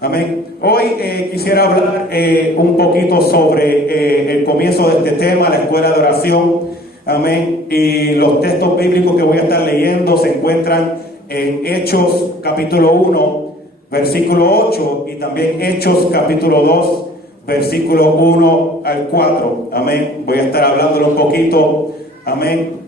Amén. Hoy quisiera hablar un poquito sobre el comienzo de este tema, la escuela de oración. Amén. Y los textos bíblicos que voy a estar leyendo se encuentran en Hechos capítulo 1, versículo 8, y también Hechos capítulo 2, versículo 1 al 4. Amén. Voy a estar hablándole un poquito, amén,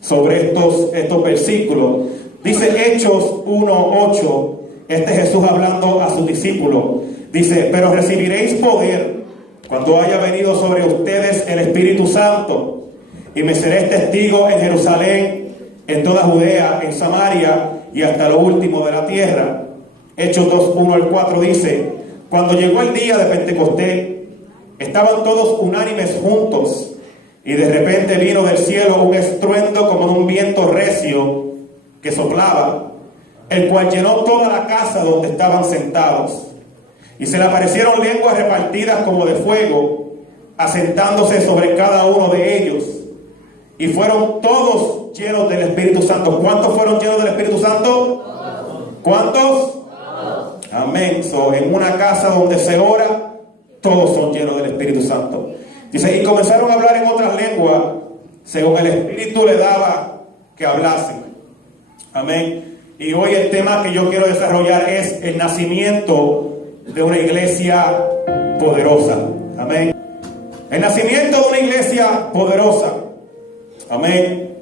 sobre estos versículos. Dice Hechos 1, 8. Este es Jesús hablando a sus discípulos. Dice: pero recibiréis poder cuando haya venido sobre ustedes el Espíritu Santo, y me seréis testigos en Jerusalén, en toda Judea, en Samaria y hasta lo último de la tierra. Hechos 2, 1 al 4 dice: cuando llegó el día de Pentecostés, estaban todos unánimes juntos, y de repente vino del cielo un estruendo como de un viento recio que soplaba, el cual llenó toda la casa donde estaban sentados. Y se le aparecieron lenguas repartidas como de fuego, asentándose sobre cada uno de ellos. Y fueron todos llenos del Espíritu Santo. ¿Cuántos fueron llenos del Espíritu Santo? ¿Cuántos? Amén. En una casa donde se ora, todos son llenos del Espíritu Santo. Dice: y comenzaron a hablar en otras lenguas, según el Espíritu le daba que hablasen. Amén. Y hoy el tema que yo quiero desarrollar es el nacimiento de una iglesia poderosa. Amén. El nacimiento de una iglesia poderosa. Amén.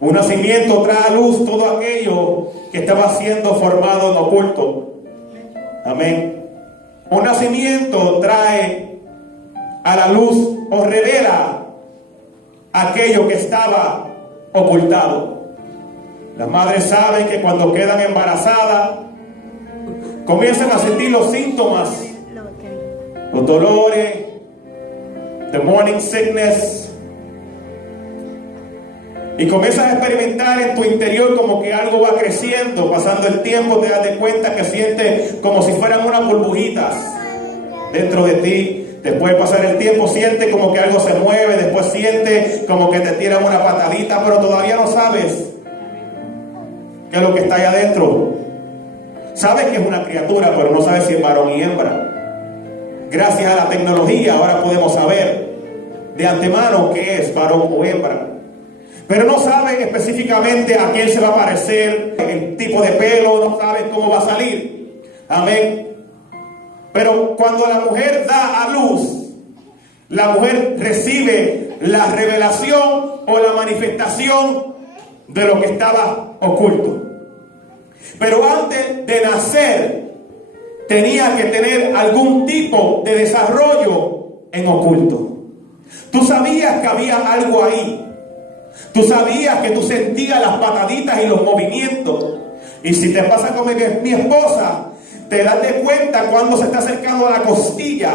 Un nacimiento trae a luz todo aquello que estaba siendo formado en oculto. Amén. Un nacimiento trae a la luz o revela aquello que estaba ocultado. Las madres saben que cuando quedan embarazadas comienzan a sentir los síntomas, los dolores, the morning sickness, y comienzas a experimentar en tu interior como que algo va creciendo. Pasando el tiempo te das de cuenta que sientes como si fueran unas burbujitas dentro de ti. Después de pasar el tiempo sientes como que algo se mueve, después sientes como que te tiran una patadita, pero todavía no sabes qué es lo que está ahí adentro. Sabes que es una criatura, pero no sabes si es varón y hembra. Gracias a la tecnología ahora podemos saber de antemano qué es varón o hembra, pero no saben específicamente a quién se va a parecer, el tipo de pelo, no saben cómo va a salir. Amén. Pero cuando la mujer da a luz, la mujer recibe la revelación o la manifestación de lo que estaba oculto. Pero antes de nacer tenía que tener algún tipo de desarrollo en oculto. Tú sabías que había algo ahí. Tú sabías que tú sentías las pataditas y los movimientos. Y si te pasa como mi esposa, te das de cuenta cuando se está acercando a la costilla.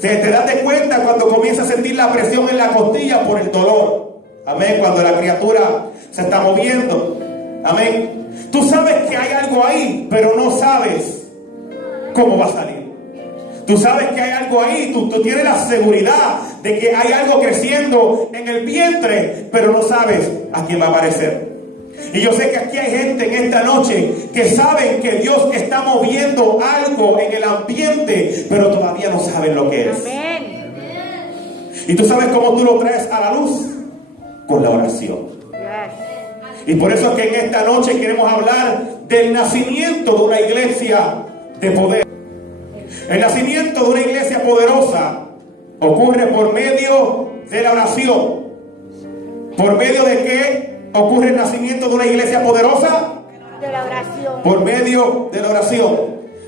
Te das de cuenta cuando comienza a sentir la presión en la costilla por el dolor. Amén. Cuando la criatura se está moviendo. Amén. Tú sabes que hay algo ahí, pero no sabes cómo va a salir. Tú sabes que hay algo ahí, tú tienes la seguridad de que hay algo creciendo en el vientre, pero no sabes a quién va a aparecer. Y yo sé que aquí hay gente en esta noche que saben que Dios está moviendo algo en el ambiente, pero todavía no saben lo que es. Amén. Y tú sabes cómo tú lo traes a la luz, con la oración. Y por eso es que en esta noche queremos hablar del nacimiento de una iglesia de poder. El nacimiento de una iglesia poderosa ocurre por medio de la oración. ¿Por medio de qué ocurre el nacimiento de una iglesia poderosa? De la oración. Por medio de la oración.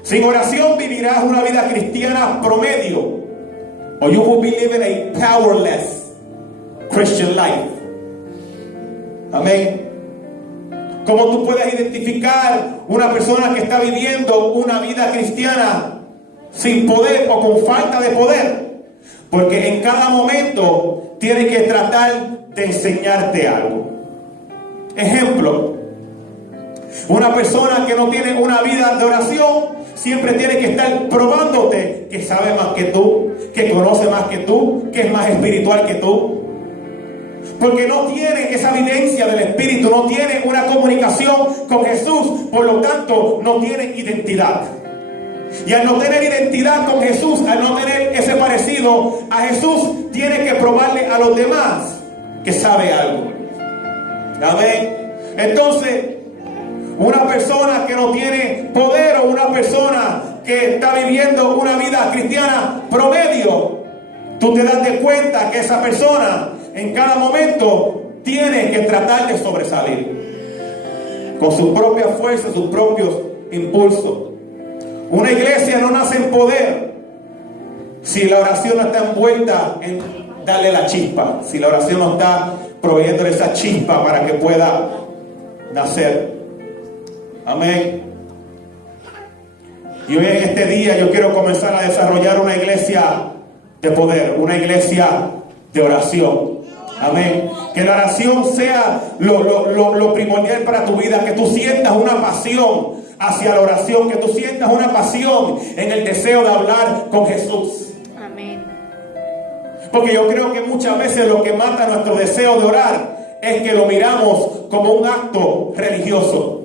Sin oración vivirás una vida cristiana promedio. Or you will be living a powerless Christian life. Amén. ¿Cómo tú puedes identificar una persona que está viviendo una vida cristiana sin poder o con falta de poder? Porque en cada momento tiene que tratar de enseñarte algo. Ejemplo, una persona que no tiene una vida de oración siempre tiene que estar probándote que sabe más que tú, que conoce más que tú, que es más espiritual que tú. Porque no tiene esa evidencia del Espíritu, no tiene una comunicación con Jesús, por lo tanto no tiene identidad. Y al no tener identidad con Jesús, al no tener ese parecido a Jesús, tiene que probarle a los demás que sabe algo. Amén. Entonces, una persona que no tiene poder o una persona que está viviendo una vida cristiana promedio, tú te das de cuenta que esa persona en cada momento tiene que tratar de sobresalir con su propia fuerza, sus propios impulsos. Una iglesia no nace en poder si la oración no está envuelta en darle la chispa, si la oración no está proveyéndole esa chispa para que pueda nacer. Amén. Y hoy en este día yo quiero comenzar a desarrollar una iglesia de poder, una iglesia de oración. Amén. Que la oración sea lo primordial para tu vida, que tú sientas una pasión hacia la oración, que tú sientas una pasión en el deseo de hablar con Jesús. Amén. Porque yo creo que muchas veces lo que mata nuestro deseo de orar es que lo miramos como un acto religioso.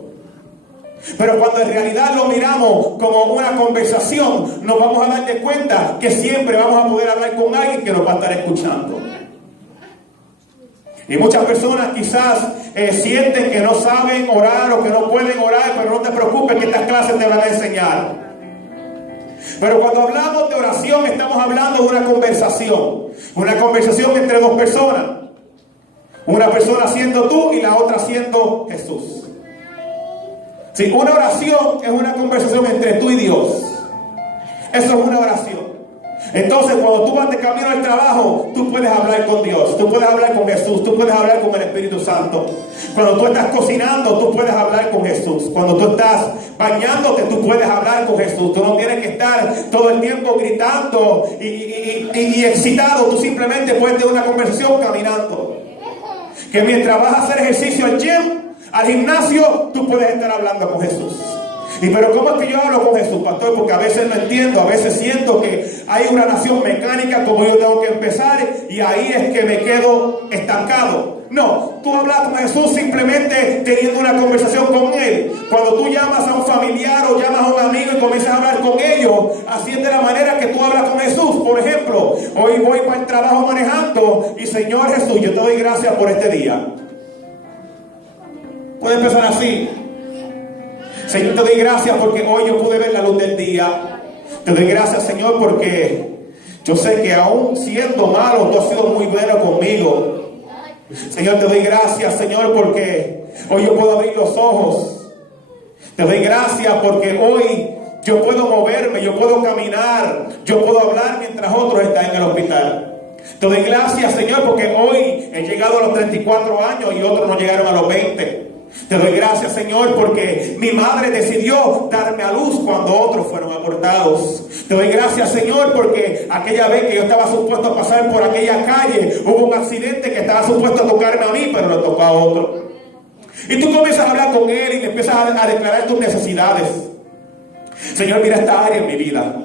Pero cuando en realidad lo miramos como una conversación, nos vamos a dar de cuenta que siempre vamos a poder hablar con alguien que nos va a estar escuchando. Y muchas personas quizás sienten que no saben orar o que no pueden orar, pero no te preocupes que estas clases te van a enseñar. Pero cuando hablamos de oración estamos hablando de una conversación entre dos personas. Una persona siendo tú y la otra siendo Jesús. Sí, una oración es una conversación entre tú y Dios. Eso es una oración. Entonces cuando tú vas de camino al trabajo, tú puedes hablar con Dios, tú puedes hablar con Jesús, tú puedes hablar con el Espíritu Santo. Cuando tú estás cocinando, tú puedes hablar con Jesús. Cuando tú estás bañándote, tú puedes hablar con Jesús. Tú no tienes que estar todo el tiempo gritando y excitado. Tú simplemente puedes tener una conversación caminando. Que mientras vas a hacer ejercicio al gym, al gimnasio, tú puedes estar hablando con Jesús. Y pero ¿cómo es que yo hablo con Jesús, pastor? Porque a veces no entiendo, a veces siento que hay una nación mecánica como yo tengo que empezar y ahí es que me quedo estancado. No, tú hablas con Jesús simplemente teniendo una conversación con Él. Cuando tú llamas a un familiar o llamas a un amigo y comienzas a hablar con ellos, así es de la manera que tú hablas con Jesús. Por ejemplo, hoy voy para el trabajo manejando y Señor Jesús, yo te doy gracias por este día. Puede empezar así. Señor, te doy gracias porque hoy yo pude ver la luz del día. Te doy gracias, Señor, porque yo sé que aún siendo malo, tú has sido muy bueno conmigo. Señor, te doy gracias, Señor, porque hoy yo puedo abrir los ojos. Te doy gracias porque hoy yo puedo moverme, yo puedo caminar, yo puedo hablar mientras otros están en el hospital. Te doy gracias, Señor, porque hoy he llegado a los 34 años y otros no llegaron a los 20. Te doy gracias, Señor, porque mi madre decidió darme a luz cuando otros fueron abortados. Te doy gracias, Señor, porque aquella vez que yo estaba supuesto a pasar por aquella calle, hubo un accidente que estaba supuesto a tocarme a mí, pero le tocó a otro. Y tú comienzas a hablar con Él y le empiezas a declarar tus necesidades. Señor, mira esta área en mi vida.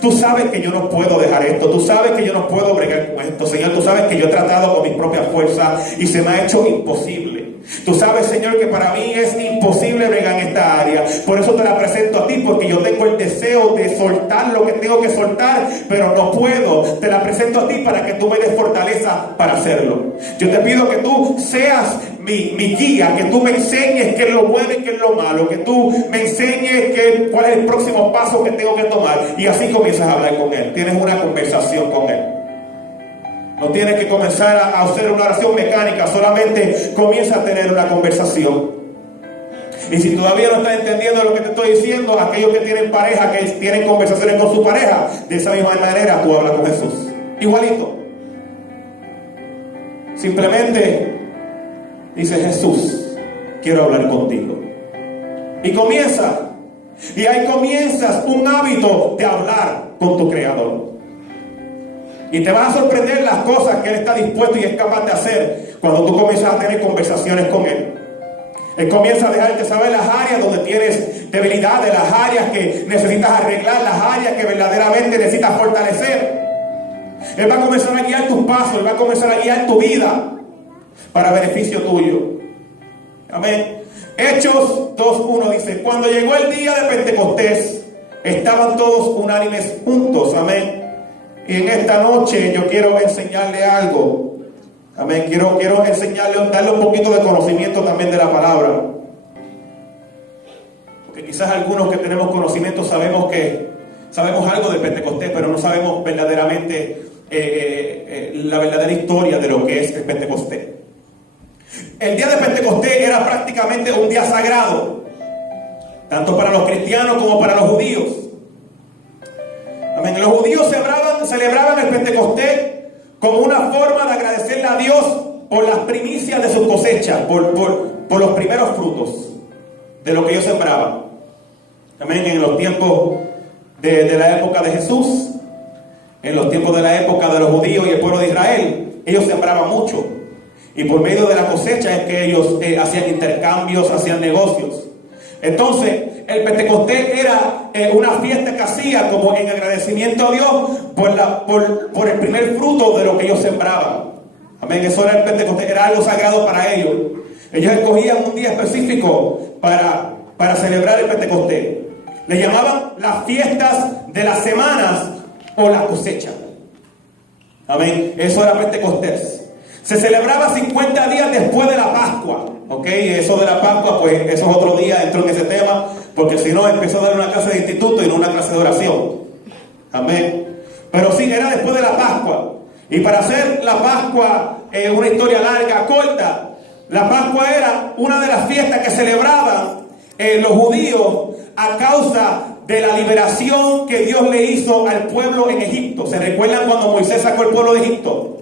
Tú sabes que yo no puedo dejar esto. Tú sabes que yo no puedo bregar con esto. Señor, tú sabes que yo he tratado con mis propias fuerzas y se me ha hecho imposible. Tú sabes, Señor, que para mí es imposible bregar en esta área. Por eso te la presento a ti, porque yo tengo el deseo de soltar lo que tengo que soltar, pero no puedo. Te la presento a ti para que tú me des fortaleza para hacerlo. Yo te pido que tú seas mi guía, que tú me enseñes qué es lo bueno y qué es lo malo, que tú me enseñes cuál es el próximo paso que tengo que tomar. Y así comienzas a hablar con Él. Tienes una conversación con Él. No tienes que comenzar a hacer una oración mecánica, solamente comienza a tener una conversación. Y si todavía no estás entendiendo lo que te estoy diciendo, aquellos que tienen pareja, que tienen conversaciones con su pareja, de esa misma manera tú hablas con Jesús. Igualito. Simplemente dice: Jesús, quiero hablar contigo. Y comienza. Y ahí comienzas un hábito de hablar con tu Creador. Y te vas a sorprender las cosas que Él está dispuesto y es capaz de hacer cuando tú comienzas a tener conversaciones con Él. Él comienza a dejarte saber las áreas donde tienes debilidades, las áreas que necesitas arreglar, las áreas que verdaderamente necesitas fortalecer. Él va a comenzar a guiar tus pasos, Él va a comenzar a guiar tu vida. para beneficio tuyo. Amén. Hechos 2:1 dice: cuando llegó el día de Pentecostés, estaban todos unánimes juntos. Amén. Y en esta noche yo quiero enseñarle algo. Amén. Quiero enseñarle, darle un poquito de conocimiento también de la palabra. Porque quizás algunos que tenemos conocimiento sabemos algo del Pentecostés, pero no sabemos verdaderamente la verdadera historia de lo que es el Pentecostés. El día de Pentecostés era prácticamente un día sagrado, tanto para los cristianos como para los judíos. Amén. Los judíos celebraban el Pentecostés como una forma de agradecerle a Dios por las primicias de sus cosechas, por los primeros frutos de lo que ellos sembraban. Amén. En los tiempos de la época de Jesús, en los tiempos de la época de los judíos y el pueblo de Israel, ellos sembraban mucho. Y por medio de la cosecha es que ellos hacían intercambios, hacían negocios. Entonces, el Pentecostés era una fiesta que hacía como en agradecimiento a Dios por el primer fruto de lo que ellos sembraban. Amén. Eso era el Pentecostés, era algo sagrado para ellos. Ellos escogían un día específico para celebrar el Pentecostés. Le llamaban las fiestas de las semanas o la cosecha. Amén. Eso era Pentecostés. Se celebraba 50 días después de la Pascua. Ok, eso de la Pascua, pues eso es otro día, entro en ese tema, porque si no empezó a dar una clase de instituto y no una clase de oración. Amén. Pero sí, era después de la Pascua. Y para hacer la Pascua una historia larga, corta, la Pascua era una de las fiestas que celebraban los judíos a causa de la liberación que Dios le hizo al pueblo en Egipto. ¿Se recuerdan cuando Moisés sacó el pueblo de Egipto?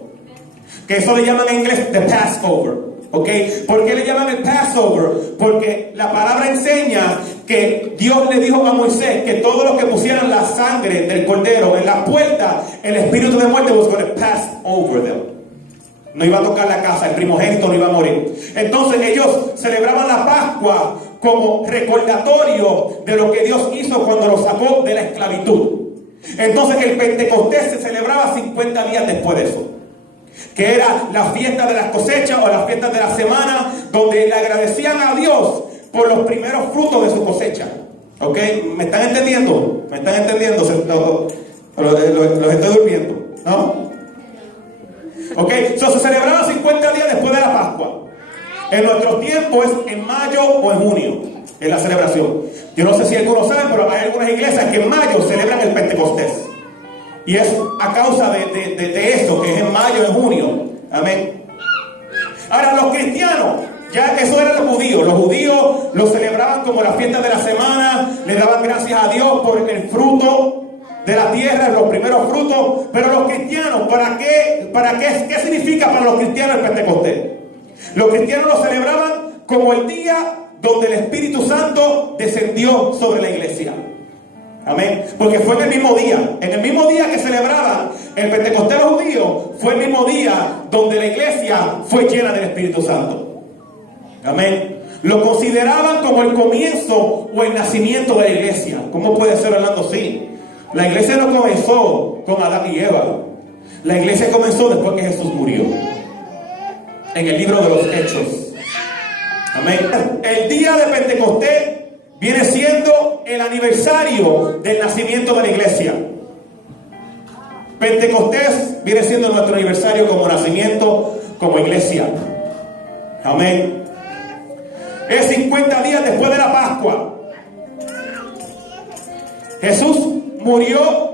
Que eso le llaman en inglés the Passover. ¿Ok? ¿Por qué le llaman el Passover? Porque la palabra enseña que Dios le dijo a Moisés que todos los que pusieran la sangre del cordero en la puerta, el espíritu de muerte was going to pass over them. No iba a tocar la casa, el primogénito no iba a morir. Entonces ellos celebraban la Pascua como recordatorio de lo que Dios hizo cuando los sacó de la esclavitud. Entonces el Pentecostés se celebraba 50 días después de eso, que era la fiesta de las cosechas o las fiestas de la semana, donde le agradecían a Dios por los primeros frutos de su cosecha. ¿Ok? ¿Me están entendiendo? ¿Me están entendiendo? Los estoy durmiendo, ¿no? ¿Ok? Se celebraba 50 días después de la Pascua. En nuestros tiempos es en mayo o en junio, en la celebración. Yo no sé si algunos saben, pero hay algunas iglesias que en mayo celebran el Pentecostés. Y es a causa de esto, que es en mayo, en junio. Amén. Ahora, los cristianos, ya eso eran los judíos. Los judíos lo celebraban como la fiesta de la semana. Le daban gracias a Dios por el fruto de la tierra, los primeros frutos. Pero los cristianos, ¿qué significa para los cristianos el Pentecostés? Los cristianos lo celebraban como el día donde el Espíritu Santo descendió sobre la iglesia. Amén. Porque fue en el mismo día que celebraban el Pentecostés los judíos, fue el mismo día donde la iglesia fue llena del Espíritu Santo. Amén. Lo consideraban como el comienzo o el nacimiento de la iglesia. ¿Cómo puede ser hablando así? La iglesia no comenzó con Adán y Eva. La iglesia comenzó después que Jesús murió. En el libro de los Hechos. Amén. El día de Pentecostés viene siendo el aniversario del nacimiento de la iglesia. Pentecostés viene siendo nuestro aniversario como nacimiento, como iglesia. Amén. Es 50 días después de la Pascua. Jesús murió,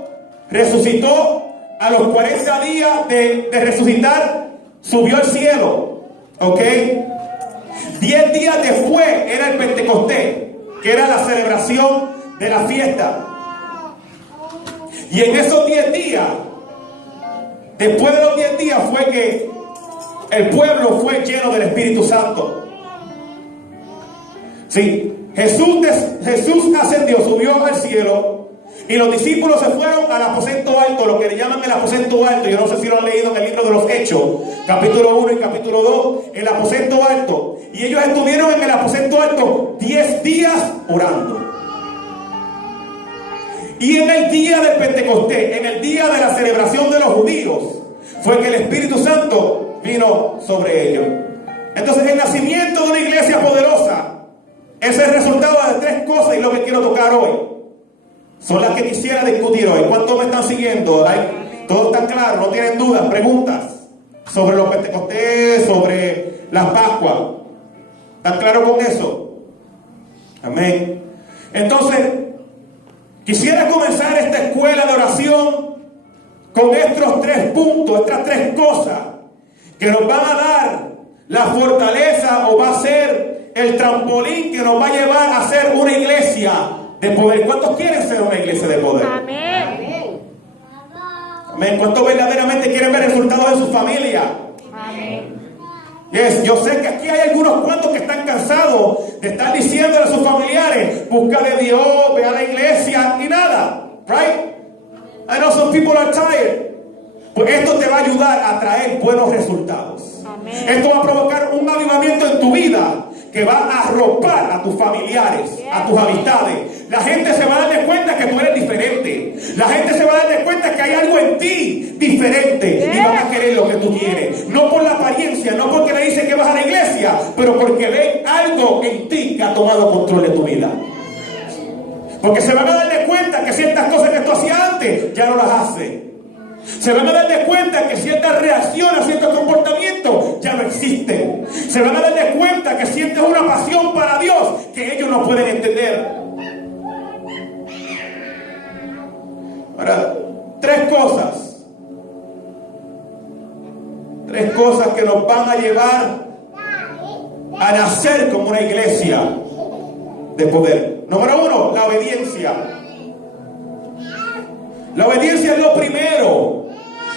resucitó. A los 40 días de resucitar, subió al cielo. ¿Ok? 10 días después era el Pentecostés, que era la celebración de la fiesta. Y en esos 10 días, después de los 10 días, fue que el pueblo fue lleno del Espíritu Santo. Sí, Jesús ascendió, subió al cielo, y los discípulos se fueron al aposento alto, lo que le llaman el aposento alto. Yo no sé si lo han leído en el libro de los Hechos, capítulo 1 y capítulo 2, el aposento alto. Y ellos estuvieron en el aposento alto 10 días orando. Y en el día del Pentecostés, en el día de la celebración de los judíos, fue que el Espíritu Santo vino sobre ellos. Entonces, el nacimiento de una iglesia poderosa es el resultado de tres cosas, y lo que quiero tocar hoy son las que quisiera discutir hoy. ¿Cuántos me están siguiendo? ¿Todos están claros? ¿No tienen dudas? ¿Preguntas? Sobre los Pentecostés, sobre las Pascuas. ¿Están claros con eso? Amén. Entonces, quisiera comenzar esta escuela de oración con estos tres puntos, estas tres cosas que nos van a dar la fortaleza, o va a ser el trampolín que nos va a llevar a ser una iglesia de poder. ¿Cuántos quieren ser una iglesia de poder? Amén. Amén. ¿Cuántos verdaderamente quieren ver resultados en su familia? Amén. Yes. Yo sé que aquí hay algunos cuantos que están cansados de estar diciéndole a sus familiares: busca de Dios, ve a la iglesia, y nada. Right? I know some people are tired. Pues esto te va a ayudar a traer buenos resultados. Amén. Esto va a provocar un avivamiento en tu vida que va a arropar a tus familiares, a tus amistades. La gente se va a dar de cuenta que tú eres diferente. La gente se va a dar de cuenta que hay algo en ti diferente, y van a querer lo que tú quieres. No por la apariencia, no porque le dicen que vas a la iglesia, pero porque ven algo en ti que ha tomado control de tu vida. Porque se van a dar de cuenta que ciertas cosas que tú hacías antes ya no las haces. Se van a dar de cuenta que ciertas reacciones, ciertos comportamientos ya no existen. Se van a dar de cuenta que sientes una pasión para Dios que ellos no pueden entender. Ahora, tres cosas que nos van a llevar a nacer como una iglesia de poder. Número uno, la obediencia. La obediencia es lo primero,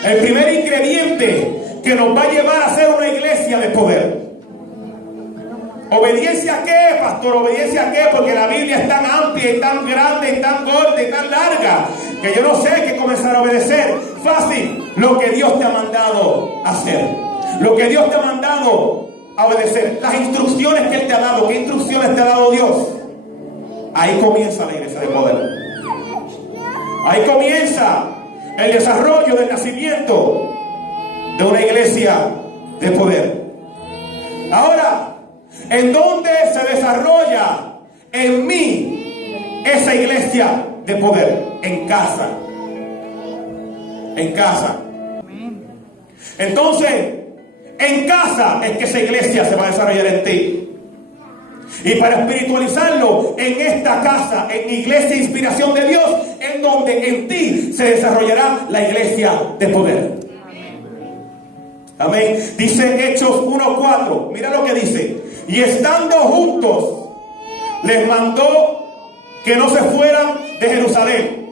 el primer ingrediente que nos va a llevar a ser una iglesia de poder. ¿Obediencia a qué, pastor? ¿Obediencia a qué? Porque la Biblia es tan amplia y tan grande y tan gorda y tan larga que yo no sé qué comenzar a obedecer. Fácil, lo que Dios te ha mandado a hacer, lo que Dios te ha mandado a obedecer, las instrucciones que Él te ha dado. ¿Qué instrucciones te ha dado Dios? Ahí comienza la iglesia de poder. Ahí comienza el desarrollo del nacimiento de una iglesia de poder. Ahora, ¿en dónde se desarrolla en mí esa iglesia de poder? En casa. En casa. Entonces, en casa es que esa iglesia se va a desarrollar en ti. Y para espiritualizarlo, en esta casa, en Iglesia Inspiración de Dios, en donde en ti se desarrollará la iglesia de poder. Amén. Dice Hechos 1:4. Mira lo que dice: y estando juntos, les mandó que no se fueran de Jerusalén,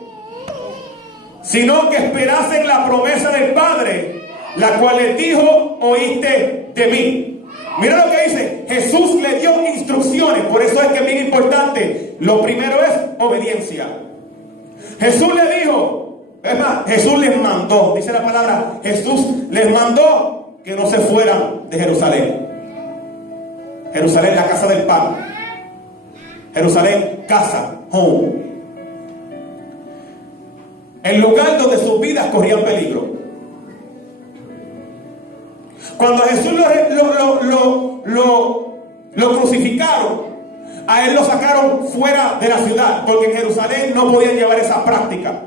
sino que esperasen la promesa del Padre, la cual les dijo: oíste de mí. Mira lo que dice. Jesús le dio instrucciones. Por eso es que es bien importante. Lo primero es obediencia. Jesús le dijo, es más, Jesús les mandó, dice la palabra, Jesús les mandó que no se fueran de Jerusalén. Jerusalén, la casa del pan. Jerusalén, casa, home. El lugar donde sus vidas corrían peligro. Cuando a Jesús lo crucificaron, a Él lo sacaron fuera de la ciudad, porque en Jerusalén no podían llevar esa práctica.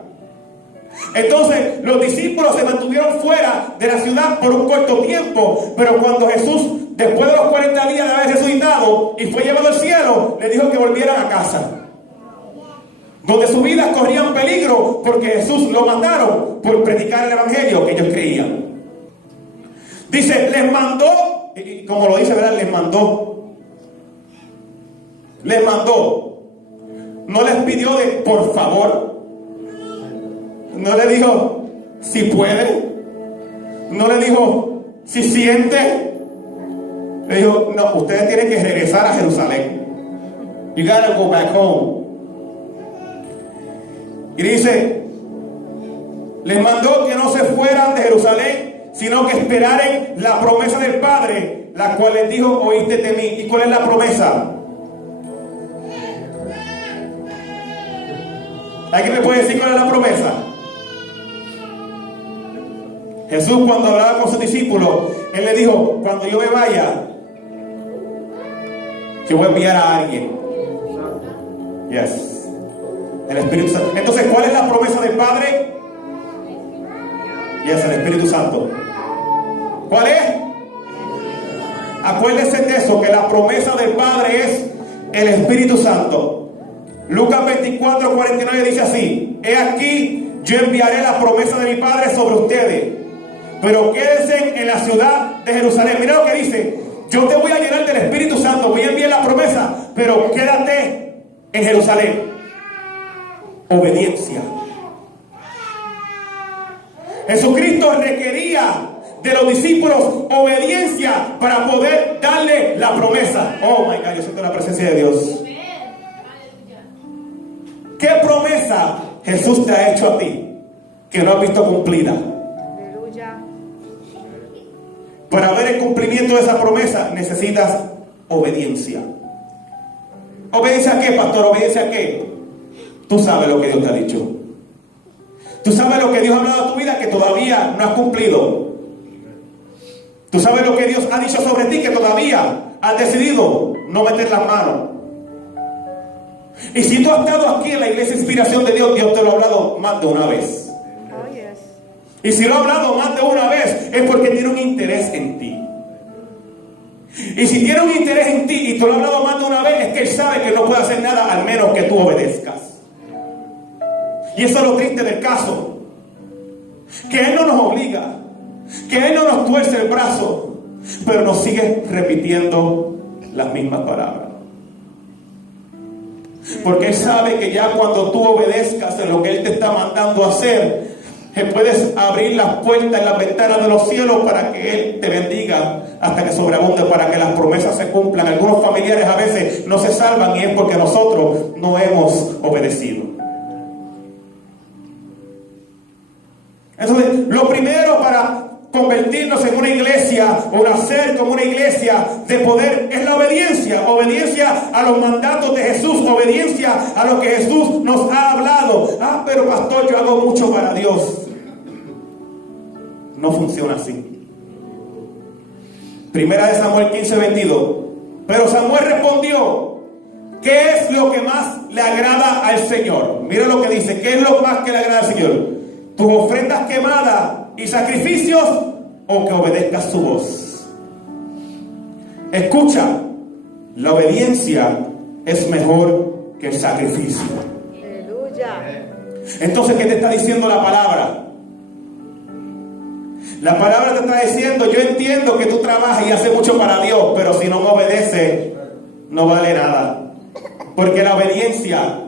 Entonces los discípulos se mantuvieron fuera de la ciudad por un corto tiempo, pero cuando Jesús, después de los 40 días de haber resucitado y fue llevado al cielo, le dijo que volvieran a casa, donde sus vidas corrían peligro, porque Jesús lo mataron por predicar el evangelio que ellos creían. Dice, les mandó, y como lo dice, ¿verdad? Les mandó. No les pidió de por favor. No le dijo si puede. No le dijo si siente. Le dijo, no, ustedes tienen que regresar a Jerusalén. You gotta go back home. Y dice, les mandó que no se fueran de Jerusalén, sino que esperaran la promesa del Padre, la cual les dijo, oíste de mí. ¿Y cuál es la promesa? ¿Alguien me puede decir cuál es la promesa? Jesús, cuando hablaba con sus discípulos, Él le dijo, cuando yo me vaya, Yo voy a enviar a alguien. Yes. El Espíritu Santo. Entonces, ¿cuál es la promesa del Padre? Yes, el Espíritu Santo. ¿Cuál es? Acuérdense de eso, que la promesa del Padre es el Espíritu Santo. Lucas 24:49 dice así: He aquí, yo enviaré la promesa de mi Padre sobre ustedes, pero quédense en la ciudad de Jerusalén. Mira lo que dice: yo te voy a llenar del Espíritu Santo, voy a enviar la promesa, pero quédate en Jerusalén. Obediencia. Jesucristo requería de los discípulos obediencia para poder darle la promesa. Oh my God, yo siento la presencia de Dios. ¿Qué promesa Jesús te ha hecho a ti que no has visto cumplida? Aleluya. Para ver el cumplimiento de esa promesa necesitas obediencia. ¿Obediencia a qué, pastor? ¿Obediencia a qué? Tú sabes lo que Dios te ha dicho. Tú sabes lo que Dios ha hablado a tu vida que todavía no has cumplido. Tú sabes lo que Dios ha dicho sobre ti que todavía has decidido no meter las manos. Y si tú has estado aquí en la iglesia Inspiración de Dios, Dios te lo ha hablado más de una vez. Oh, yes. Y si lo ha hablado más de una vez, es porque tiene un interés en ti. Y si tiene un interés en ti y te lo ha hablado más de una vez, es que Él sabe que no puede hacer nada al menos que tú obedezcas. Y eso es lo triste del caso, que Él no nos obliga, que Él no nos tuerce el brazo, pero nos sigue repitiendo las mismas palabras. Porque Él sabe que ya cuando tú obedezcas en lo que Él te está mandando a hacer, puedes abrir las puertas y las ventanas de los cielos para que Él te bendiga hasta que sobreabunde, para que las promesas se cumplan. Algunos familiares a veces no se salvan y es porque nosotros no hemos obedecido. Entonces, lo primero para convertirnos en una iglesia o nacer como una iglesia de poder es la obediencia. Obediencia a los mandatos de Jesús, obediencia a lo que Jesús nos ha hablado. Pero pastor, yo hago mucho para Dios. No funciona así. Primera de Samuel 15:22. Pero Samuel respondió: ¿qué es lo que más le agrada al Señor? Mira lo que dice: ¿qué es lo más que le agrada al Señor? ¿Tus ofrendas quemadas y sacrificios, o que obedezcas su voz? Escucha, la obediencia es mejor que el sacrificio. Aleluya. Entonces, ¿qué te está diciendo la palabra? La palabra te está diciendo: yo entiendo que tú trabajas y haces mucho para Dios, pero si no me obedeces, no vale nada. Porque la obediencia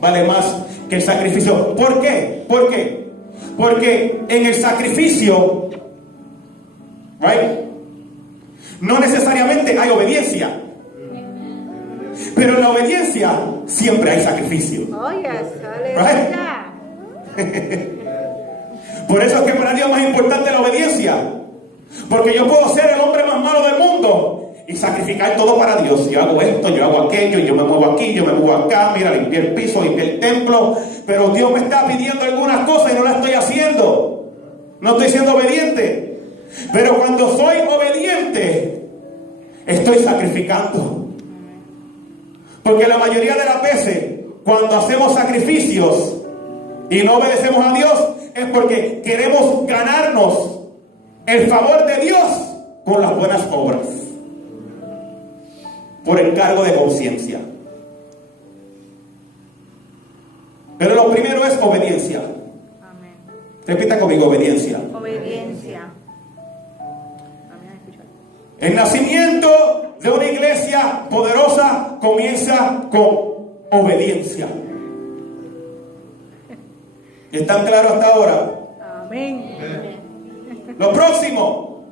vale más que el sacrificio. ¿Por qué? ¿Por qué? Porque en el sacrificio, right, no necesariamente hay obediencia, pero en la obediencia siempre hay sacrificio. Oh, yes. Aleluya. Por eso es que para Dios es más importante la obediencia. Porque yo puedo ser el hombre más malo del mundo y sacrificar todo para Dios. Yo hago esto, yo hago aquello, yo me muevo aquí, yo me muevo acá, mira, limpié el piso, limpié el templo, pero Dios me está pidiendo algunas cosas y no las estoy haciendo. No estoy siendo obediente. Pero cuando soy obediente, estoy sacrificando. Porque la mayoría de las veces, cuando hacemos sacrificios y no obedecemos a Dios, es porque queremos ganarnos el favor de Dios con las buenas obras, por el cargo de conciencia. Pero lo primero es obediencia. Amén. Repita conmigo: obediencia. Obediencia. Amén. El nacimiento de una iglesia poderosa comienza con obediencia. ¿Están claros hasta ahora? Amén. Lo próximo,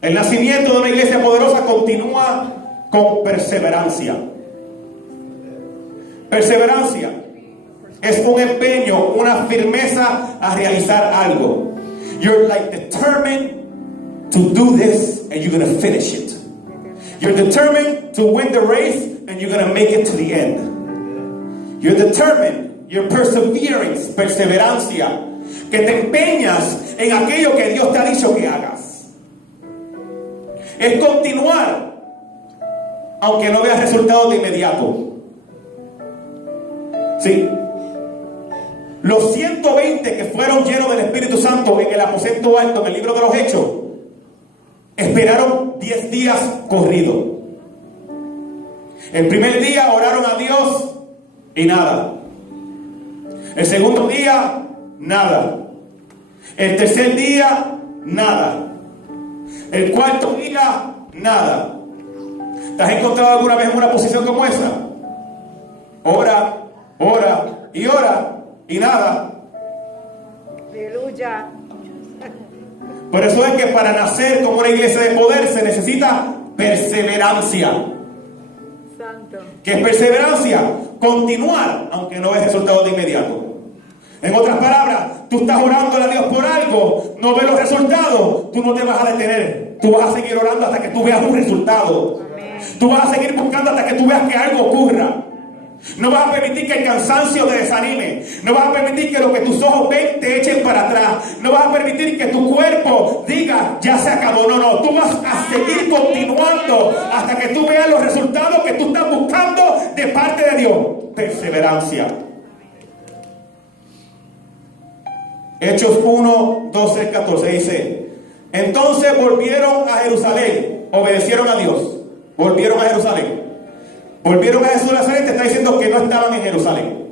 el nacimiento de una iglesia poderosa continúa con perseverancia. Perseverancia es un empeño, una firmeza a realizar algo. You're like determined to do this and you're going to finish it. You're determined to win the race and you're going to make it to the end. You're determined, you're persevering, perseverancia, que te empeñas en aquello que Dios te ha dicho que hagas. Es continuar aunque no veas resultados de inmediato. Sí. Los 120 que fueron llenos del Espíritu Santo en el aposento alto, en el libro de los Hechos, esperaron 10 días corridos. El primer día oraron a Dios y nada. El segundo día, nada. El tercer día, nada. El cuarto día, nada. ¿Te has encontrado alguna vez en una posición como esa? Ora, ora y ora y nada. Aleluya. Por eso es que para nacer como una iglesia de poder se necesita perseverancia. Santo. ¿Qué es perseverancia? Continuar, aunque no ves resultados de inmediato. En otras palabras, tú estás orando a Dios por algo, no ves los resultados, tú no te vas a detener. Tú vas a seguir orando hasta que tú veas un resultado. Amén. Tú vas a seguir buscando hasta que tú veas que algo ocurra. No vas a permitir que el cansancio te desanime. No vas a permitir que lo que tus ojos ven te echen para atrás. No vas a permitir que tu cuerpo diga, ya se acabó. No, no. Tú vas a seguir continuando hasta que tú veas los resultados que tú estás buscando de parte de Dios. Perseverancia. Hechos 1, 12, 14 dice: entonces volvieron a Jerusalén, obedecieron a Dios, volvieron a Jerusalén. Volvieron a Jerusalén, te está diciendo que no estaban en Jerusalén.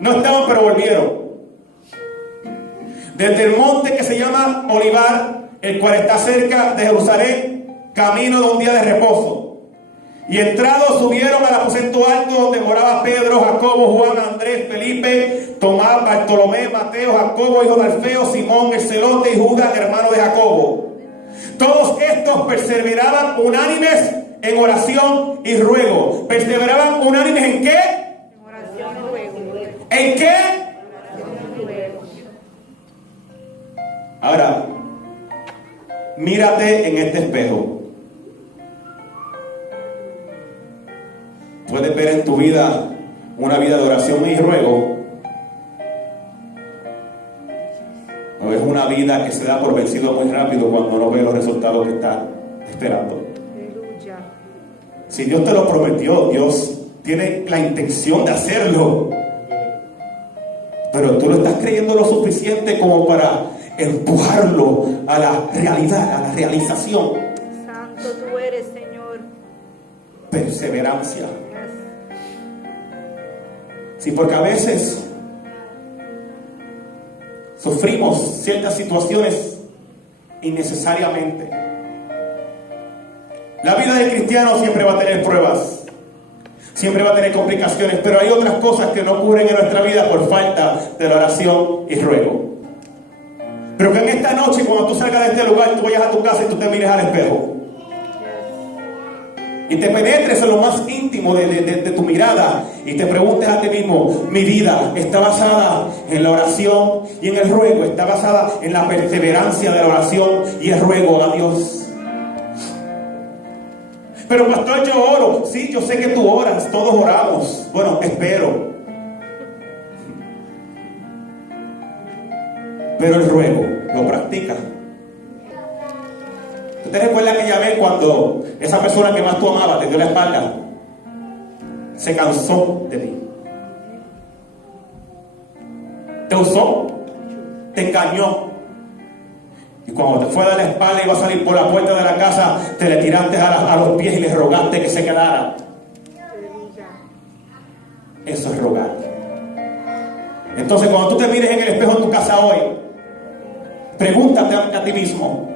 No estaban, pero volvieron. Desde el monte que se llama Olivar, el cual está cerca de Jerusalén, camino de un día de reposo. Y entrados subieron al aposento alto donde moraba Pedro, Jacobo, Juan, Andrés, Felipe, Tomás, Bartolomé, Mateo, Jacobo, hijo de Alfeo, Simón, el celote y Judas, hermano de Jacobo. Todos estos perseveraban unánimes en oración y ruego. ¿Perseveraban unánimes en qué? En oración y ruego. ¿En qué? Oración y ruego. Ahora, mírate en este espejo. ¿Puedes ver en tu vida una vida de oración y ruego? ¿O es una vida que se da por vencido muy rápido cuando no ve los resultados que está esperando? Aleluya. Si Dios te lo prometió, Dios tiene la intención de hacerlo. Pero tú lo estás creyendo lo suficiente como para empujarlo a la realidad, a la realización. Santo tú eres, Señor. Perseverancia. Sí, porque a veces sufrimos ciertas situaciones innecesariamente. La vida del cristiano siempre va a tener pruebas, siempre va a tener complicaciones, pero hay otras cosas que no ocurren en nuestra vida por falta de la oración y ruego. Pero que en esta noche, cuando tú salgas de este lugar, tú vayas a tu casa y tú te mires al espejo y te penetres en lo más íntimo de tu mirada y te preguntes a ti mismo: mi vida está basada en la oración y en el ruego, está basada en la perseverancia de la oración y el ruego a Dios. Pero pastor, yo oro. Sí, yo sé que tú oras, todos oramos. Bueno, espero. Pero el ruego, ¿lo practica? ¿Tú te recuerdas aquella vez cuando esa persona que más tú amabas te dio la espalda? Se cansó de ti. Te usó, te engañó. Y cuando te fue a dar la espalda y iba a salir por la puerta de la casa, te le tiraste a los pies y le rogaste que se quedara. Eso es rogar. Entonces, cuando tú te mires en el espejo en tu casa hoy, pregúntate a ti mismo: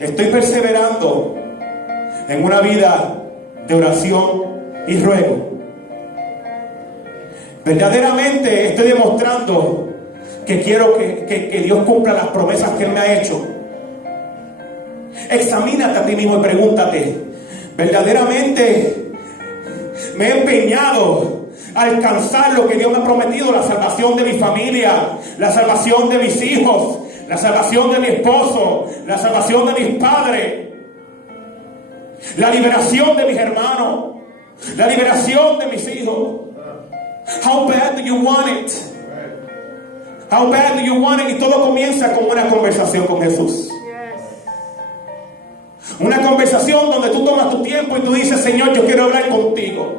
¿estoy perseverando en una vida de oración y ruego? ¿Verdaderamente estoy demostrando que quiero que Dios cumpla las promesas que Él me ha hecho? Examínate a ti mismo y pregúntate: ¿verdaderamente me he empeñado a alcanzar lo que Dios me ha prometido? La salvación de mi familia, la salvación de mis hijos, la salvación de mi esposo, la salvación de mis padres, la liberación de mis hermanos, la liberación de mis hijos. How bad do you want it? How bad do you want it? Y todo comienza con una conversación con Jesús. Una conversación oración donde tú tomas tu tiempo y tú dices, Señor, yo quiero hablar contigo.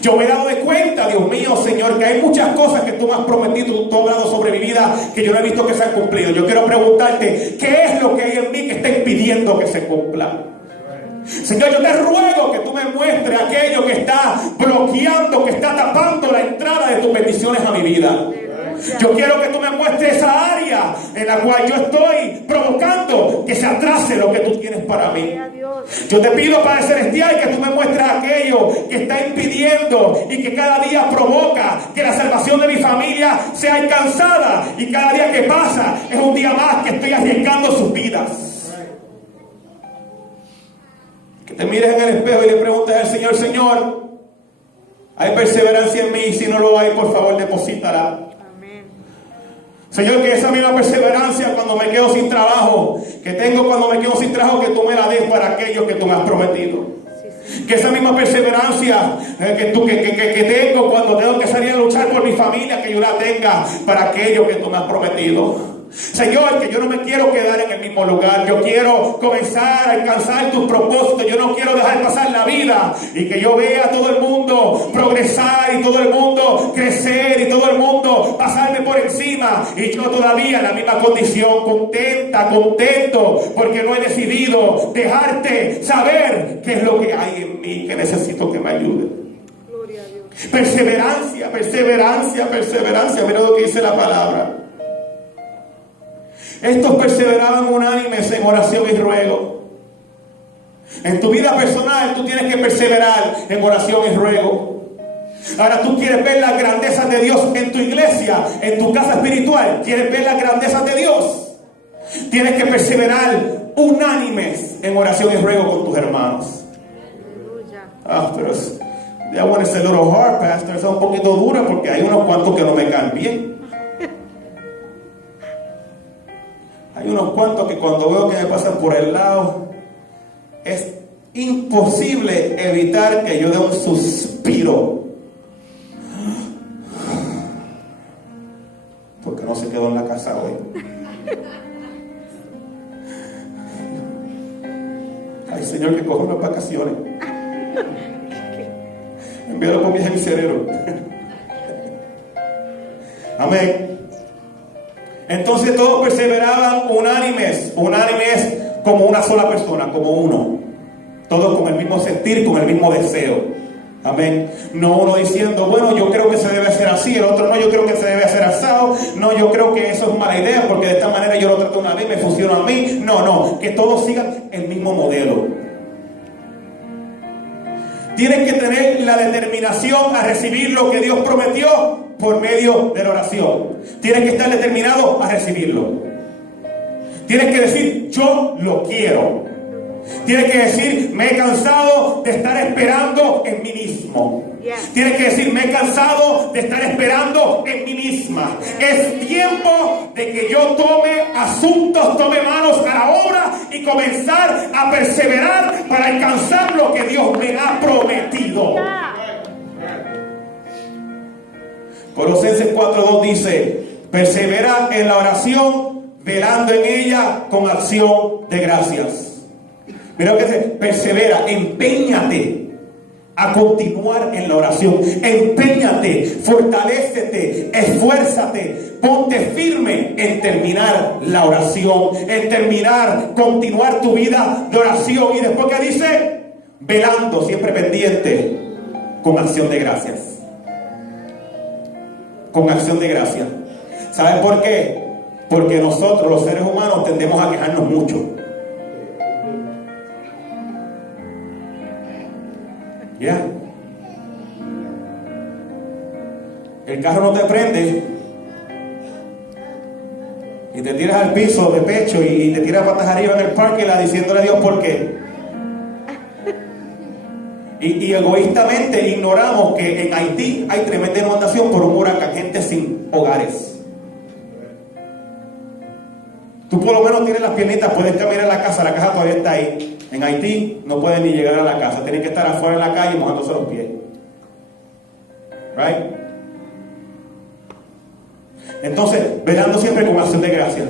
Yo me he dado de cuenta, Dios mío, Señor, que hay muchas cosas que tú me has prometido, tú has hablado sobre mi vida, que yo no he visto que se han cumplido. Yo quiero preguntarte, ¿qué es lo que hay en mí que está impidiendo que se cumpla? Señor, yo te ruego que tú me muestres aquello que está bloqueando, que está tapando la entrada de tus bendiciones a mi vida. Yo quiero que tú me muestres esa área en la cual yo estoy provocando que se atrase lo que tú tienes para mí. Yo te pido, Padre Celestial, que tú me muestres aquello que está impidiendo y que cada día provoca que la salvación de mi familia sea alcanzada. Y cada día que pasa es un día más que estoy arriesgando sus vidas. Que te mires en el espejo y le preguntes al Señor, Señor, ¿hay perseverancia en mí? Si no lo hay, por favor, deposítala. Señor, que esa misma perseverancia cuando me quedo sin trabajo, que tengo cuando me quedo sin trabajo, que tú me la des para aquellos que tú me has prometido. Que esa misma perseverancia que tengo cuando tengo que salir a luchar por mi familia, que yo la tenga para aquellos que tú me has prometido. Señor, que yo no me quiero quedar en el mismo lugar. Yo quiero comenzar a alcanzar tus propósitos. Yo no quiero dejar pasar la vida y que yo vea a todo el mundo progresar y todo el mundo crecer y todo el mundo pasarme por encima y yo todavía en la misma condición, contento, porque no he decidido dejarte saber qué es lo que hay en mí, que necesito que me ayude. Gloria a Dios. Perseverancia. Mira lo que dice la palabra. Estos perseveraban unánimes en oración y ruego. En tu vida personal tú tienes que perseverar en oración y ruego. Ahora tú quieres ver las grandezas de Dios en tu iglesia, en tu casa espiritual. ¿Quieres ver las grandezas de Dios? Tienes que perseverar unánimes en oración y ruego con tus hermanos. Pero ya bueno, ese little hard, pastor, es un poquito dura porque hay unos cuantos que no me caen bien. Hay unos cuantos que cuando veo que me pasan por el lado, es imposible evitar que yo dé un suspiro. Porque no se quedó en la casa hoy. Ay, Señor, que coja unas vacaciones. Envíalo con mi cerebro. Amén. Entonces todos perseveraban unánimes como una sola persona, como uno. Todos con el mismo sentir, con el mismo deseo. Amén. No uno diciendo, bueno, yo creo que se debe hacer así, el otro no, yo creo que se debe hacer asado. No, yo creo que eso es mala idea porque de esta manera yo lo trato una vez, me funciona a mí. No, que todos sigan el mismo modelo. Tienen que tener la determinación a recibir lo que Dios prometió por medio de la oración. Tienes que estar determinado a recibirlo. Tienes que decir, yo lo quiero. Tienes que decir, me he cansado de estar esperando en mí mismo. Tienes que decir, me he cansado de estar esperando en mí misma. Es tiempo de que yo tome manos a la obra y comenzar a perseverar para alcanzar lo que Dios me ha prometido. Colosenses 4:2 dice, persevera en la oración, velando en ella con acción de gracias. Mira lo que dice, persevera, empeñate a continuar en la oración. Empeñate, fortalécete, esfuérzate, ponte firme en terminar la oración, en continuar tu vida de oración. Y después que dice, velando, siempre pendiente, con acción de gracias. Con acción de gracias. ¿Sabes por qué? Porque nosotros, los seres humanos, tendemos a quejarnos mucho. Ya. El carro no te prende y te tiras al piso de pecho y te tiras patas arriba en el parque diciéndole a Dios por qué. Y egoístamente ignoramos que en Haití hay tremenda inundación por un huracán, gente sin hogares. Tú por lo menos tienes las piernitas, puedes caminar a la casa todavía está ahí. En Haití no pueden ni llegar a la casa, tienen que estar afuera en la calle mojándose los pies. Right? Entonces, velando siempre con acción de gracia.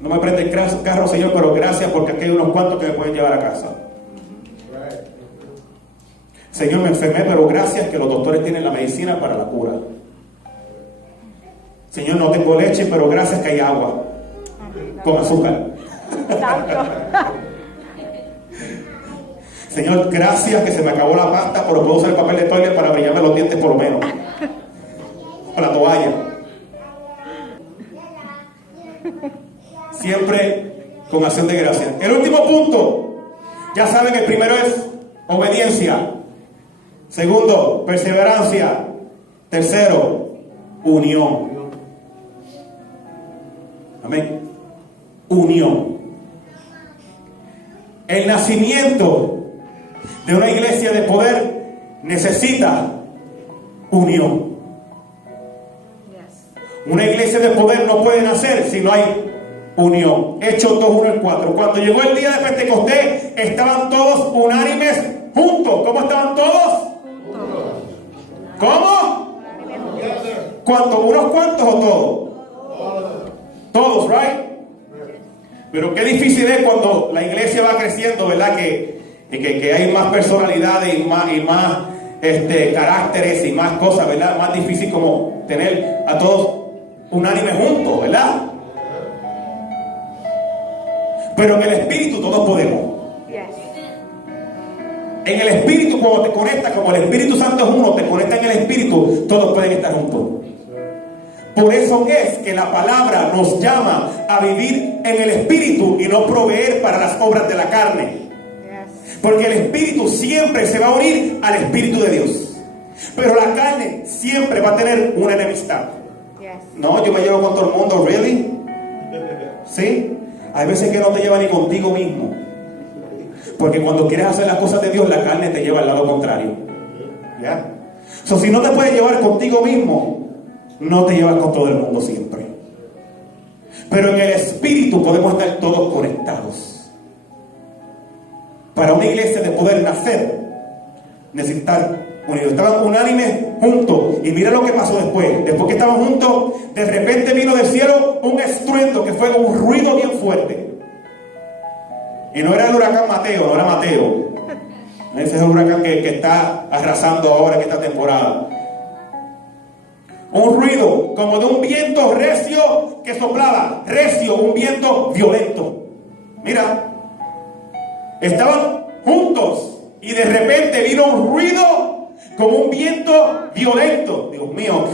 No me prende el carro, Señor, pero gracias porque aquí hay unos cuantos que me pueden llevar a casa. Señor, me enfermé, pero gracias que los doctores tienen la medicina para la cura. Señor, no tengo leche, pero gracias que hay agua con azúcar. Señor, gracias que se me acabó la pasta, pero puedo usar el papel de toilet para brillarme los dientes por lo menos. O la toalla. Siempre con acción de gracias. El último punto, ya saben, el primero es obediencia. Segundo, perseverancia. Tercero, unión. Amén. Unión. El nacimiento de una iglesia de poder necesita unión. Una iglesia de poder no puede nacer si no hay unión. Hechos 2:1-4. Cuando llegó el día de Pentecostés, estaban todos unánimes juntos. ¿Cómo estaban todos? ¿Cómo? ¿Cuántos? ¿Unos cuantos o todos? Todos, right? Pero qué difícil es cuando la iglesia va creciendo, ¿verdad? Que hay más personalidades y más caracteres y más cosas, ¿verdad? Más difícil como tener a todos unánimes juntos, ¿verdad? Pero en el Espíritu todos podemos. En el Espíritu, cuando te conectas, como el Espíritu Santo es uno, te conecta en el Espíritu, todos pueden estar juntos. Por eso es que la palabra nos llama a vivir en el Espíritu y no proveer para las obras de la carne. Porque el Espíritu siempre se va a unir al Espíritu de Dios. Pero la carne siempre va a tener una enemistad. No, yo me llevo con todo el mundo, ¿really? ¿Sí? Hay veces que no te lleva ni contigo mismo. Porque cuando quieres hacer las cosas de Dios, la carne te lleva al lado contrario. ¿Ya? So, si no te puedes llevar contigo mismo, no te llevas con todo el mundo siempre. Pero en el Espíritu podemos estar todos conectados. Para una iglesia de poder nacer, necesitar unidos. Estaban unánimes juntos. Y mira lo que pasó después. Después que estaban juntos, de repente vino del cielo un estruendo que fue un ruido bien fuerte. Y no era el huracán Mateo, no era Mateo. Ese es el huracán que está arrasando ahora en esta temporada. Un ruido como de un viento recio que soplaba. Recio, un viento violento. Mira, estaban juntos y de repente vino un ruido como un viento violento. Dios mío,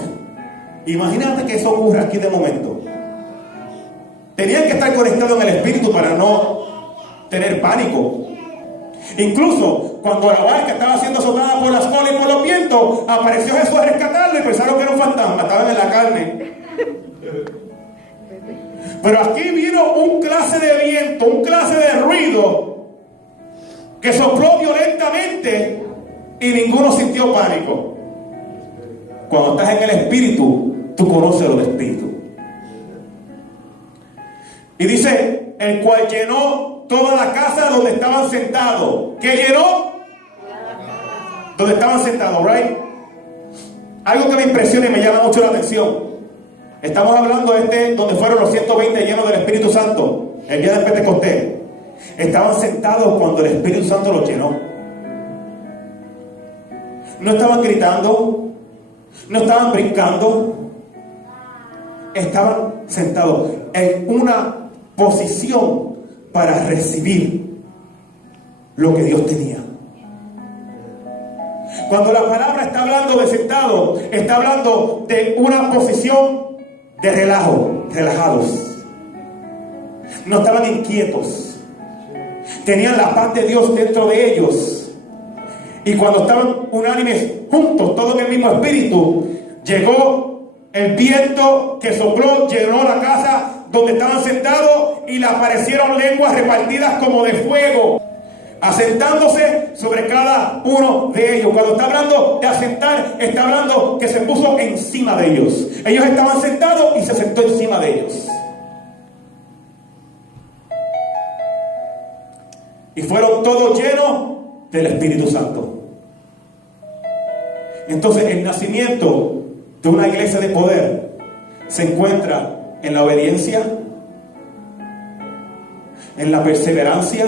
imagínate que eso ocurra aquí de momento. Tenían que estar conectados en el Espíritu para no tener pánico. Incluso cuando la barca estaba siendo azotada por las olas y por los vientos, apareció Jesús a rescatarlo y pensaron que era un fantasma, estaban en la carne. Pero aquí vino un clase de viento, un clase de ruido que sopló violentamente y ninguno sintió pánico. Cuando estás en el Espíritu, tú conoces los espíritus. Y dice, el cual llenó toda la casa donde estaban sentados. ¿Qué llenó? Donde estaban sentados, right? Algo que me impresiona y me llama mucho la atención. Estamos hablando de donde fueron los 120 llenos del Espíritu Santo, el día de Pentecostés. Estaban sentados cuando el Espíritu Santo los llenó. No estaban gritando, no estaban brincando, estaban sentados en una posición para recibir lo que Dios tenía. Cuando la palabra está hablando de sentado, está hablando de una posición de relajo, relajados. No estaban inquietos. Tenían la paz de Dios dentro de ellos. Y cuando estaban unánimes juntos, todos en el mismo espíritu, llegó el viento que sopló, llenó la casa donde estaban sentados y le aparecieron lenguas repartidas como de fuego, asentándose sobre cada uno de ellos. Cuando está hablando de asentar, está hablando que se puso encima de ellos. Ellos estaban sentados y se sentó encima de ellos. Y fueron todos llenos del Espíritu Santo. Entonces el nacimiento de una iglesia de poder se encuentra en la obediencia, en la perseverancia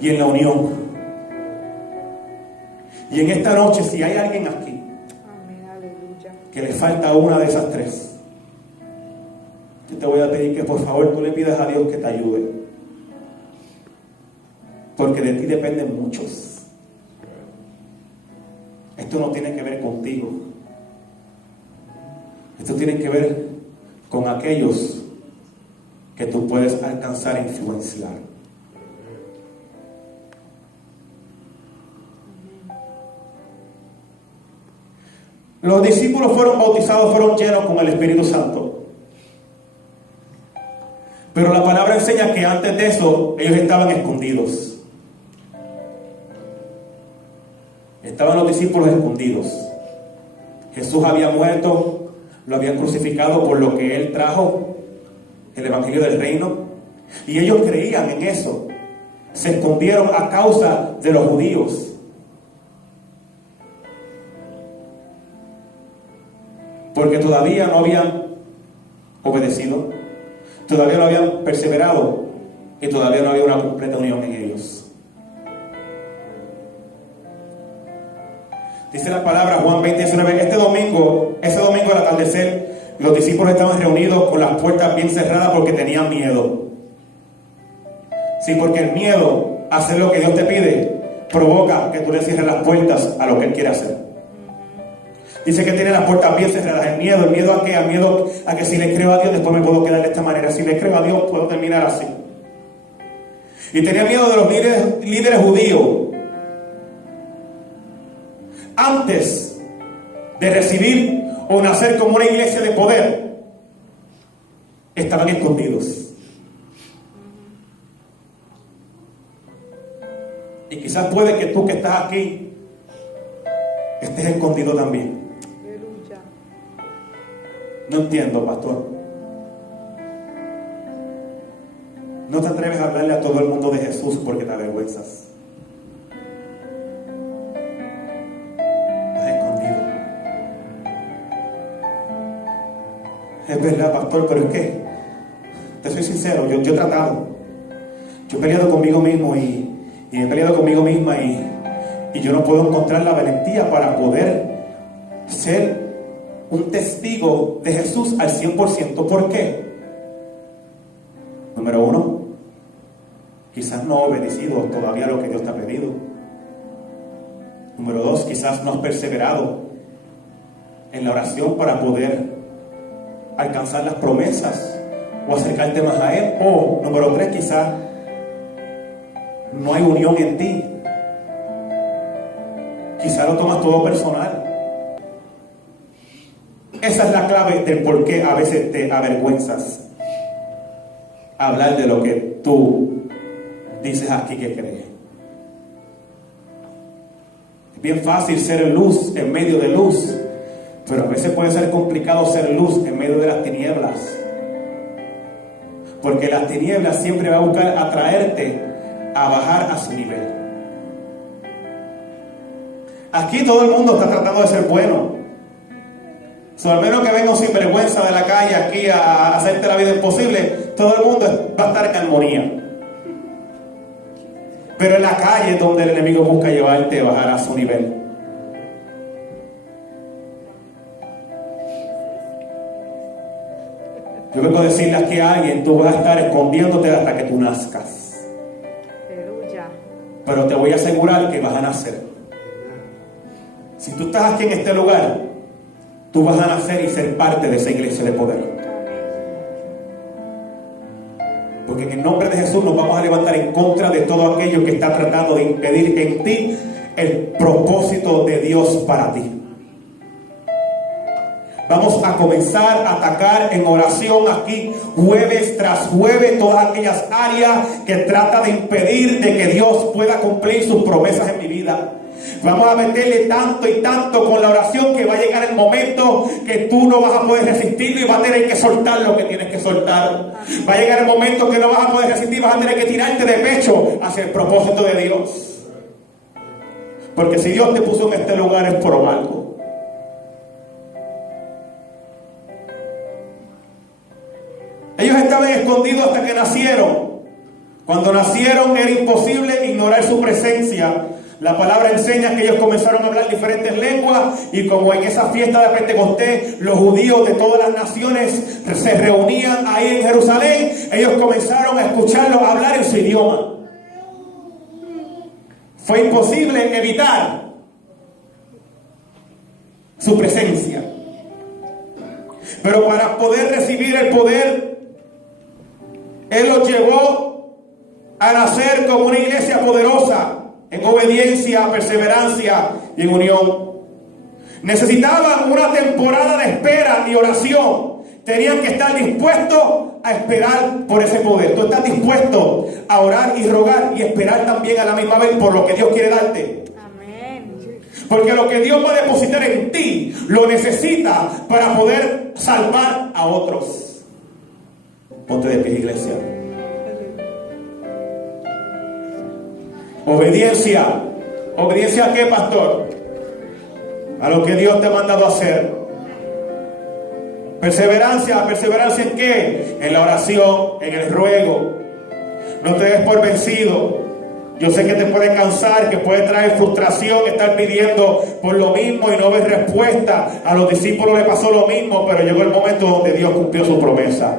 y en la unión. Y en esta noche, si hay alguien aquí Amén, aleluya. que le falta una de esas tres, yo te voy a pedir que por favor tú le pidas a Dios que te ayude, porque de ti dependen muchos. Esto no tiene que ver contigo, esto tiene que ver con aquellos que tú puedes alcanzar e influenciar. Los discípulos fueron bautizados, fueron llenos con el Espíritu Santo. Pero la palabra enseña que antes de eso ellos estaban escondidos. Estaban los discípulos escondidos. Jesús había muerto, lo habían crucificado por lo que Él trajo, el Evangelio del Reino. Y ellos creían en eso. Se escondieron a causa de los judíos. Porque todavía no habían obedecido, todavía no habían perseverado y todavía no había una completa unión en ellos. Dice la palabra Juan 20:19, ese domingo al atardecer, los discípulos estaban reunidos con las puertas bien cerradas porque tenían miedo. Sí, porque el miedo a hacer lo que Dios te pide provoca que tú le cierres las puertas a lo que Él quiere hacer. Dice que tiene las puertas bien cerradas. El miedo ¿a qué? Al miedo a que si le creo a Dios después me puedo quedar de esta manera. Si le creo a Dios puedo terminar así. Y tenía miedo de los líderes judíos. Antes de recibir o nacer como una iglesia de poder, estaban escondidos. Y quizás puede que tú que estás aquí estés escondido también. No entiendo, pastor. No te atreves a hablarle a todo el mundo de Jesús porque te avergüenzas. Estás escondido. Es verdad, pastor, pero es que te soy sincero, yo he tratado. Yo he peleado conmigo mismo y he peleado conmigo misma y yo no puedo encontrar la valentía para poder ser un testigo de Jesús al 100%. ¿Por qué? Número uno, quizás no has obedecido todavía lo que Dios te ha pedido. Número dos, quizás no has perseverado en la oración para poder alcanzar las promesas o acercarte más a Él. O número tres, quizás no hay unión en ti. Quizás lo tomas todo personal. Esa es la clave del por qué a veces te avergüenzas hablar de lo que tú dices aquí que crees. Es bien fácil ser luz en medio de luz, pero a veces puede ser complicado ser luz en medio de las tinieblas, porque las tinieblas siempre va a buscar atraerte a bajar a su nivel. Aquí todo el mundo está tratando de ser bueno. Al menos que venga un sinvergüenza de la calle aquí a hacerte la vida imposible, todo el mundo va a estar en armonía. Pero en la calle es donde el enemigo busca llevarte a bajar a su nivel. Yo vengo a decirle aquí a alguien, tú vas a estar escondiéndote hasta que tú nazcas. Aleluya. Pero te voy a asegurar que vas a nacer. Si tú estás aquí en este lugar, tú vas a nacer y ser parte de esa iglesia de poder. Porque en el nombre de Jesús nos vamos a levantar en contra de todo aquello que está tratando de impedir en ti el propósito de Dios para ti. Vamos a comenzar a atacar en oración aquí, jueves tras jueves, todas aquellas áreas que tratan de impedir de que Dios pueda cumplir sus promesas en mi vida. Vamos a meterle tanto y tanto con la oración que va a llegar el momento que tú no vas a poder resistirlo y vas a tener que soltar lo que tienes que soltar. Va a llegar el momento que no vas a poder resistir, vas a tener que tirarte de pecho hacia el propósito de Dios. Porque si Dios te puso en este lugar es por algo. Ellos estaban escondidos hasta que nacieron. Cuando nacieron era imposible ignorar su presencia. La palabra enseña que ellos comenzaron a hablar diferentes lenguas, y como en esa fiesta de Pentecostés los judíos de todas las naciones se reunían ahí en Jerusalén, ellos comenzaron a escucharlos hablar en su idioma. Fue imposible evitar su presencia. Pero para poder recibir el poder, Él los llevó a nacer como una iglesia poderosa, en obediencia, perseverancia y en unión. Necesitaban una temporada de espera y oración. Tenían que estar dispuestos a esperar por ese poder. Tú estás dispuesto a orar y rogar y esperar también a la misma vez por lo que Dios quiere darte. Amén. Porque lo que Dios va a depositar en ti lo necesita para poder salvar a otros. Ponte de pie, iglesia. Obediencia. ¿Obediencia a qué, pastor? A lo que Dios te ha mandado a hacer. Perseverancia. ¿Perseverancia en qué? En la oración, en el ruego. No te des por vencido. Yo sé que te puede cansar, que puede traer frustración estar pidiendo por lo mismo y no ver respuesta. A los discípulos les pasó lo mismo, pero llegó el momento donde Dios cumplió su promesa.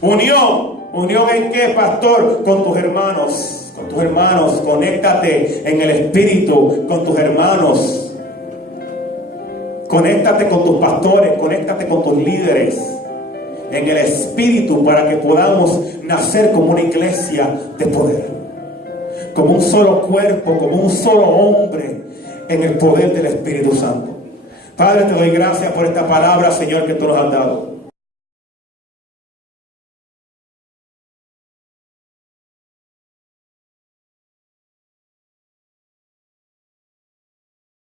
Unión. ¿Unión en qué, pastor? Con tus hermanos. Con tus hermanos, conéctate en el espíritu con tus hermanos. Conéctate con tus pastores, conéctate con tus líderes en el espíritu para que podamos nacer como una iglesia de poder, como un solo cuerpo, como un solo hombre en el poder del Espíritu Santo. Padre, te doy gracias por esta palabra, Señor, que tú nos has dado.